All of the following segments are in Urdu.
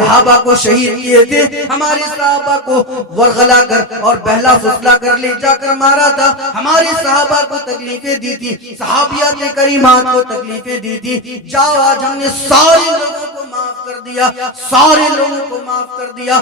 صحابہ کو شہید کیے تھے، ہمارے صحابہ کو ورغلا کر اور بہلا فسلا کر لے جا کر مارا تھا، ہمارے صحابہ کو تکلیفیں دی تھی، صحابیات کریمات کو تکلیفیں دی تھی، جاؤ آج ہم نے سارے لوگوں کو معاف کر دیا، سارے لوگوں کو معاف کر دیا۔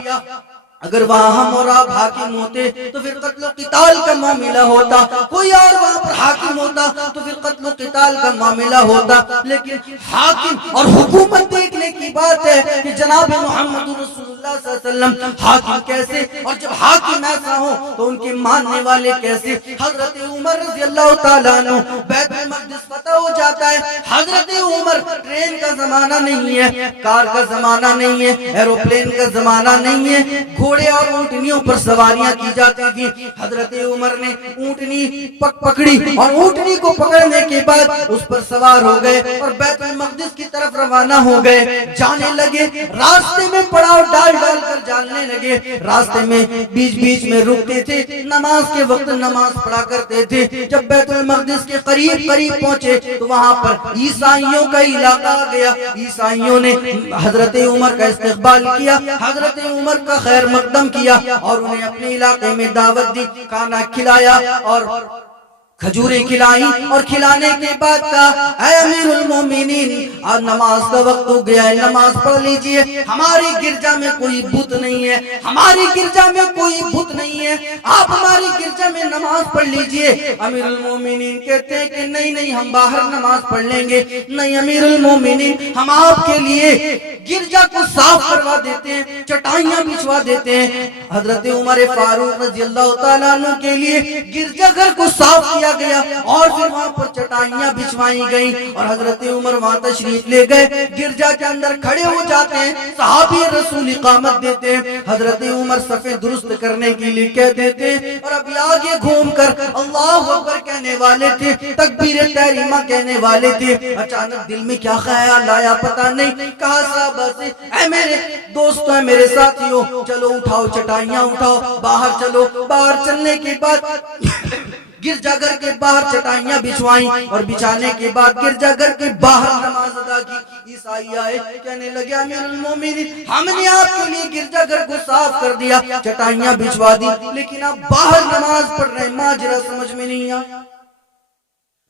اگر وہاں ہم اور آپ حاکم ہوتے تو پھر قتل و قتال کا معاملہ ہوتا، کوئی اور وہاں پر حاکم ہوتا تو پھر قتل و قتال کا معاملہ ہوتا، لیکن حاکم اور حکومت دیکھنے کی بات ہے کہ جناب محمد رسول اللہ صلی اللہ علیہ وسلم حاکم کیسے، اور جب حاکم ایسا ہو تو ان کے ماننے والے کیسے۔ حضرت عمر رضی اللہ تعالیٰ عنہ بیت المقدس فتح ہو جاتا ہے، حضرت عمر ٹرین کا زمانہ نہیں ہے، کار کا زمانہ نہیں ہے، ایروپلین کا زمانہ نہیں ہے، گھوڑے اور اونٹنیوں پر سواریاں کی جاتی تھی۔ حضرت عمر نے اونٹنی پکڑی اور اونٹنی کو پکڑنے کے بعد اس پر سوار ہو گئے اور بیت المقدس کی طرف روانہ ہو گئے، جانے لگے، راستے میں پڑاؤ ڈال ڈال کر جانے لگے، راستے میں بیچ بیچ میں رکتے تھے، نماز کے وقت نماز پڑھا کرتے تھے۔ جب بیت المقدس کے قریب پہنچے تو وہاں پر عیسائیوں کا علاقہ آ گیا، عیسائیوں نے حضرت عمر کا استقبال کیا، حضرت عمر کا خیر مقدم کیا اور انہیں اپنے علاقے میں دعوت دی، کھانا کھلایا اور کھجوریں کھلائی، اور کھلانے کے بعد کہا اے امیر المومنین آج نماز کا وقت ہو گیا ہے، نماز پڑھ لیجئے، ہماری گرجا میں کوئی بت نہیں ہے، ہماری گرجا میں کوئی بت نہیں ہے، آپ ہماری گرجا میں نماز پڑھ لیجئے۔ امیر المومنین کہتے ہیں کہ نہیں نہیں ہم باہر نماز پڑھ لیں گے۔ نہیں امیر المومنین ہم آپ کے لیے گرجا کو صاف کروا دیتے ہیں، چٹائیاں بچھوا دیتے ہیں۔ حضرت عمر فاروق رضی اللہ تعالیٰ عنہ کے لیے گرجا گھر کو صاف کیا گیا اور پھر وہاں پر چٹائیاں بچھوائی گئیں اور حضرت عمر وہاں تشریف لے گئے، گرجا کے اندر کھڑے ہو جاتے ہیں، صحابی رسول اقامت دیتے ہیں، حضرت عمر صفیں درست کرنے کے لیے کہہ دیتے ہیں اور ابھی آگے گھوم کر اللہ اکبر کہنے والے تھے، تکبیر تحریمہ کہنے والے تھے، اچانک دل میں کیا خیال آیا پتہ نہیں، کہا صحابہ سے اے میرے دوستوں، اے میرے ساتھیوں، چلو اٹھاؤ چٹائیاں اٹھاؤ، باہر چلو۔ باہر چلنے کے بعد گرجا گھر کے باہر چٹائیاں بچھوائیں اور بچھانے کے بعد گرجا گھر کے باہر نماز ادا کی۔ عیسائی آئے، کہنے لگے امیر المومنین ہم نے آپ کے لیے گرجا گھر کو صاف کر دیا، چٹائیاں بچھوا دی، لیکن آپ باہر نماز پڑھ رہے ہیں، ماجرا سمجھ میں نہیں آیا۔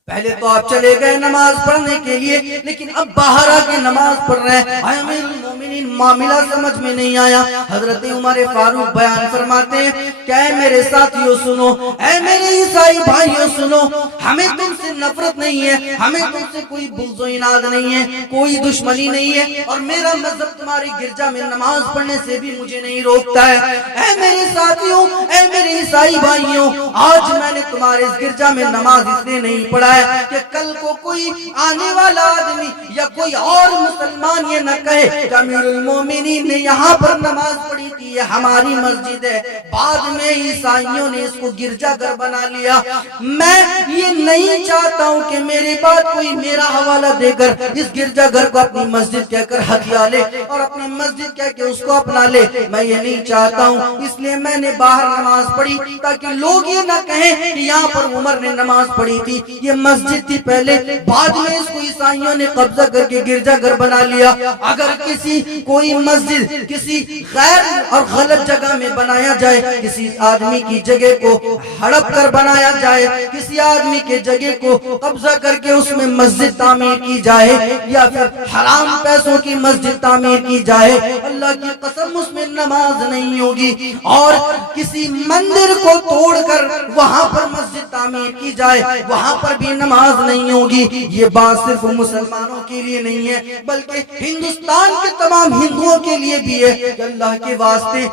پہلے تو آپ چلے گئے نماز پڑھنے کے لیے، لیکن اب باہر آ کے نماز پڑھ رہے ہیں، اے امیر المومنین معاملہ سمجھ میں نہیں آیا۔ حضرت عمر فاروق بیان فرماتے ہیں کہ اے میرے ساتھیوں سنو، اے میرے عیسائی بھائیوں سنو، ہمیں تم سے نفرت نہیں ہے، ہمیں تم سے کوئی بغض و عناد نہیں ہے، کوئی دشمنی نہیں ہے، اور میرا مذہب تمہاری گرجا میں نماز پڑھنے سے بھی مجھے نہیں روکتا ہے۔ اے میرے ساتھیوں، اے میرے عیسائی بھائیوں، آج میں نے تمہارے اس گرجا میں نماز اس لیے نہیں پڑھا ہے کہ کل کو کوئی آنے والا آدمی یا کوئی اور مسلمان یہ نہ کہے کہ امیر المومنین نے یہاں پر نماز پڑھی تھی، یہ ہماری مسجد ہے، بعد میں عیسائیوں نے اس کو گرجا گھر بنا لیا۔ میں یہ نہیں چاہتا ہوں کہ میرے بعد کوئی میرا حوالہ دے کر اس گرجا گھر کو اپنی مسجد کہہ کر ہتھیا لے اور اپنی مسجد کہہ کے اس کو اپنا لے، میں یہ نہیں چاہتا ہوں، اس لیے میں نے باہر نماز پڑھی تاکہ لوگ یہ نہ کہیں کہ یہاں پر عمر نے نماز پڑھی تھی، یہ مسجد تھی پہلے، بعد میں اس کو عیسائیوں نے قبضہ کر کے گرجا گھر بنا لیا۔ اگر کوئی مسجد کسی غیر اور غلط جگہ میں بنایا جائے، کسی آدمی کی جگہ کو ہڑپ کر بنایا جائے، کسی آدمی کے جگہ کو قبضہ کر کے اس میں مسجد تعمیر کی جائے یا پھر حرام پیسوں کی مسجد تعمیر کی جائے، اللہ کی قسم اس میں نماز نہیں ہوگی۔ اور کسی مندر کو توڑ کر وہاں پر مسجد تعمیر کی جائے، وہاں پر بھی نماز نہیں ہوگی۔ یہ بات صرف مسلمانوں کے لیے نہیں ہے بلکہ ہندوستان کے تمام ہندوؤں کے لیے بھی ہے کہ اللہ کے واسطے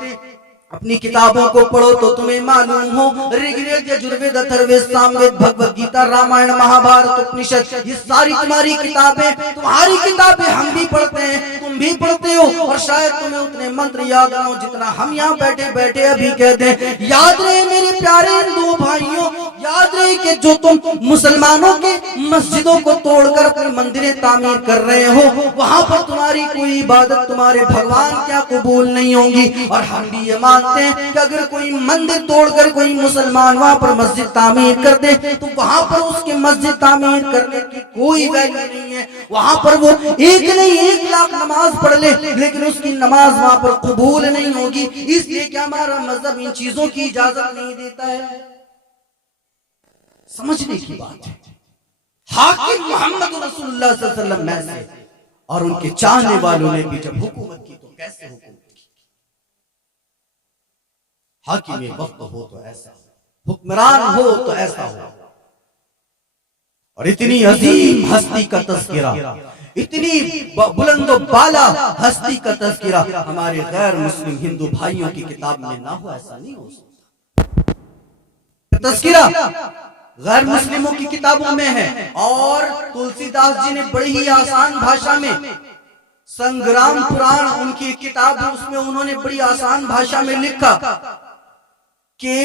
اپنی کتابوں کو پڑھو تو تمہیں معلوم ہو، رگ وید یجروید اتھروید ساموید بھگوت گیتا رامائن مہابھارت اپنشد، یہ ساری تمہاری کتابیں، تمہاری کتابیں ہم بھی پڑھتے ہیں، تم بھی پڑھتے ہو، اور شاید تمہیں اتنے منتر یاد نہ ہو جتنا ہم یہاں بیٹھے بیٹھے ابھی کہتے ہیں۔ یاد رہے میرے پیارے ہندو بھائیوں، یاد رہے کہ جو تم مسلمانوں کے مسجدوں کو توڑ کر اپنی مندریں تعمیر کر رہے ہو وہاں پر تمہاری کوئی عبادت تمہارے بھگوان کیا قبول نہیں ہوں گی. اور ہم بھی یہ مانتے ہیں کہ اگر کوئی مندر توڑ کر کوئی مسلمان وہاں پر مسجد تعمیر کر دے تو وہاں پر اس کے مسجد تعمیر کرنے کی کوئی ویلیو نہیں ہے. وہاں پر وہ ایک نہیں 1,00,000 نماز پڑھ لے لیکن اس کی نماز وہاں پر قبول نہیں ہوگی, اس لیے کہ ہمارا مذہب ان چیزوں کی اجازت نہیں دیتا ہے. سمجھنے کی بات ہے. حاکم محمد رسول اللہ صلی اللہ علیہ وسلم میں سے اور ان کے چاہنے والوں نے بھی جب حکومت کی تو کیسے حکومت کی. حاکم وقت ہو تو ایسا ہو, حکمران ہو تو ایسا ہو. اور اتنی عظیم ہستی کا تذکرہ, اتنی بلند و بالا ہستی کا تذکرہ ہمارے غیر مسلم ہندو بھائیوں کی کتاب میں نہ ہو, ایسا نہیں ہو سکتا. تذکرہ غیر مسلموں کی کتابوں میں ہے. اور تلسی داس جی نے بڑی ہی آسان بھاشا میں سنگرام پران ان کی کتاب ہے, اس میں انہوں نے بڑی آسان بھاشا میں لکھا کہ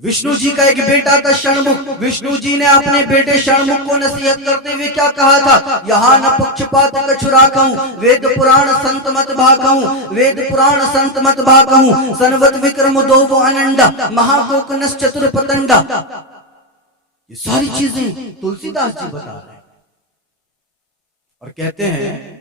وشنو جی کا ایک بیٹا تھا شنمکھ. وشنو جی نے اپنے بیٹے شنمکھ کو نصیحت کرتے ہوئے کیا کہا تھا, یہاں نہ پکشپات کچھ راکھوں, وید پران سنت مت بھاکوں, وید پران سنت مت بھاکوں, سنوت وکرم دو اننڈا مہا کوکنس چتر پتنڈا. یہ ساری چیزیں تلسی داس جی بتا رہے ہیں اور کہتے ہیں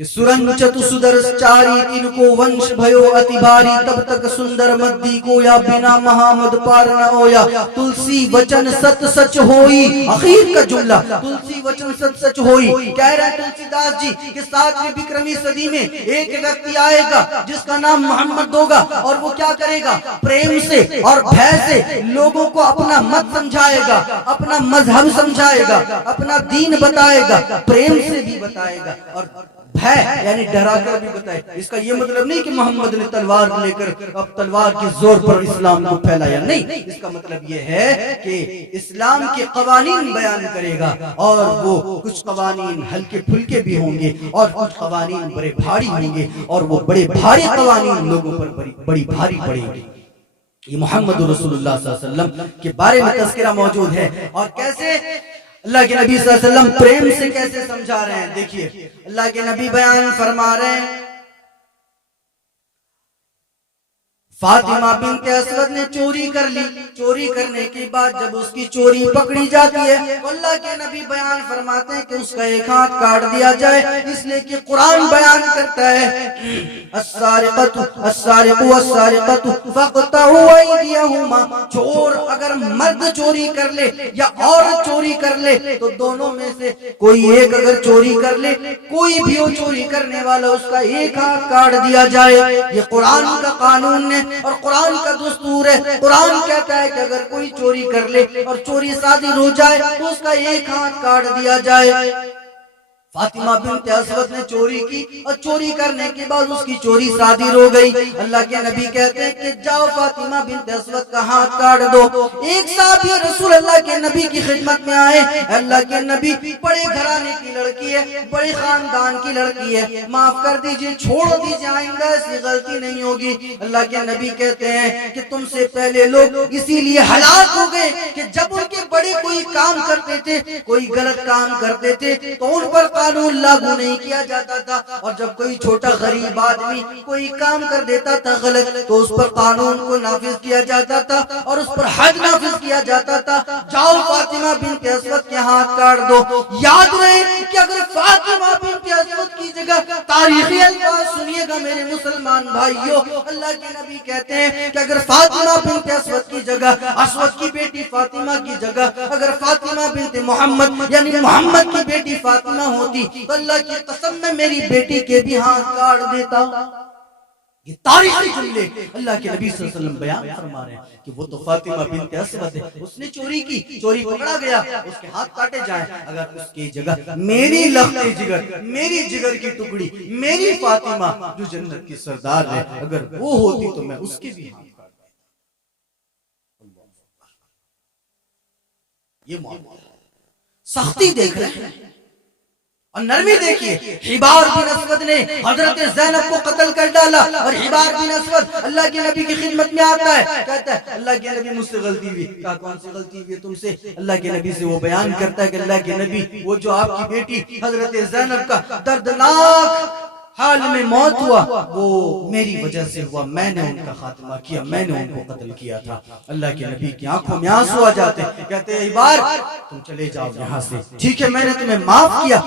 کہ سرنگ چتو سدرس چاری تین کو ونش بھیو اتی بھاری, تب تک سندر مدی کو یا بنا مہامد پار نہ ہویا. تلسی وچن ست سچ ہوئی, اخیر کا جملہ تلسی وچن ست سچ ہوئی. کہہ رہے ہیں تلسی داس جی کہ 7ویں بکرمی صدی میں ایک ویکتی آئے گا جس کا نام محمد ہوگا, اور وہ کیا کرے گا, پریم سے اور بھے سے لوگوں کو اپنا مت سمجھائے گا, اپنا مذہب سمجھائے گا, اپنا دین بتائے گا, پریم سے بھی بتائے گا اور ہے یعنی ڈرا کر بھی بتائے. اس کا یہ مطلب نہیں کہ محمد نے تلوار لے کر اب تلوار کے زور پر اسلام کو پھیلایا, نہیں. اس کا مطلب یہ ہے کہ اسلام کے قوانین بیان کرے گا, اور وہ کچھ قوانین ہلکے پھلکے بھی ہوں گے اور کچھ قوانین بڑے بھاری ہوں گے, اور وہ بڑے بھاری قوانین لوگوں پر بڑی بھاری پڑیں گے. یہ محمد رسول اللہ صلی اللہ علیہ وسلم کے بارے میں تذکرہ موجود ہے. اور کیسے اللہ کے نبی صلی اللہ علیہ وسلم پریم سے کیسے سمجھا رہے ہیں, دیکھیے اللہ کے نبی بیان فرما رہے ہیں, فاطمہ بنت اسود نے چوری کر لی, چوری کرنے کے بعد جب اس کی چوری پکڑی جاتی ہے تو اللہ کے نبی بیان فرماتے ہیں کہ اس کا ایک ہاتھ کاٹ دیا جائے, اس لیے کہ قرآن بیان کرتا ہے السارقۃ السارق والسارقۃ فاقطعوا ایدیہما. چور اگر مرد چوری کر لے یا عورت چوری کر لے تو دونوں میں سے کوئی ایک اگر چوری کر لے, کوئی بھی ہو چوری کرنے والا, اس کا ایک ہاتھ کاٹ دیا جائے. یہ قرآن کا قانون ہے اور قرآن کا دستور ہے. قرآن کہتا ہے کہ اگر کوئی چوری کر لے اور چوری صادر ہو جائے تو اس کا ایک ہاتھ کاٹ دیا جائے. فاطمہ بنت اسود نے چوری کی اور چوری کرنے کے بعد اس کی چوری صادر ہو گئی. اللہ کے نبی کہتے ہیں کہ جاؤ فاطمہ بنت اسود کا ہاتھ کاٹ دو. ایک صحابی رسول اللہ کے نبی کی خدمت میں آئے, اللہ کے نبی بڑے گھرانے کی لڑکی ہے, بڑے خاندان کی لڑکی ہے, معاف کر دیجئے, چھوڑ دیجئے, آئندہ ایسی غلطی نہیں ہوگی. اللہ کے نبی کہتے ہیں کہ تم سے پہلے لوگ اسی لیے ہلاک ہو گئے کہ جب ان کے بڑے کوئی کام کرتے تھے, کوئی غلط کام کرتے تھے تو ان پر قانون لاگو نہیں کیا جاتا تھا, اور جب کوئی چھوٹا غریب آدمی کوئی کام کر دیتا تھا غلط تو اس پر قانون کو نافذ کیا جاتا تھا اور اس پر حد نافذ کیا جاتا تھا. جاؤ فاطمہ بنت اسود کے ہاتھ کاٹ دو. یاد رہے کہ اگر فاطمہ بنت اسود کی جگہ, تاریخی الفاظ سنیے گا میرے مسلمان بھائیوں, اللہ کے نبی کہتے ہیں کہ اگر فاطمہ بنت اسود کی جگہ, اسود کی بیٹی فاطمہ کی جگہ اگر فاطمہ بنت محمد یعنی محمد کی بیٹی فاطمہ ہوتی تو اللہ کی قسم میں میری بیٹی کے بھی ہاتھ کاٹ دیتا. یہ تاریخی جملے اللہ کے نبی صلی اللہ علیہ وسلم بیان فرما رہے ہیں کہ وہ تو فاطمہ بنت اسود ہے, اس نے چوری کی, چوری پکڑا گیا, اس کے ہاتھ کاٹے جائیں. اگر اس کی جگہ میری لخت جگر, میری جگر کی ٹکڑی, میری فاطمہ جو جنت کی سردار ہے, اگر وہ ہوتی تو میں اس کے بھی ہاتھ کاٹ دیتا. یہ معاملہ سختی دیکھ رہے ہیں. اور نرمی دیکھیے، حبار بن اسود نے حضرت زینب کو قتل کر ڈالا، اور حبار بن اسود اللہ کے نبی کی خدمت میں آتا ہے، کہتا ہے اللہ کے نبی مجھ سے غلطی ہوئی. کہا کون سی غلطی ہوئی تم سے؟ اللہ کے نبی سے وہ بیان کرتا ہے کہ اللہ کے نبی، وہ جو آپ کی بیٹی حضرت زینب کا دردناک حال میں موت ہوا وہ میری وجہ سے ہوا، میں نے ان کا خاتمہ کیا، میں نے ان کو قتل کیا تھا. اللہ کے نبی کی آنکھوں میں آنسو آ جاتے، کہتے ہیں حبار تم چلے جاؤ یہاں سے، ٹھیک ہے میں نے تمہیں معاف کیا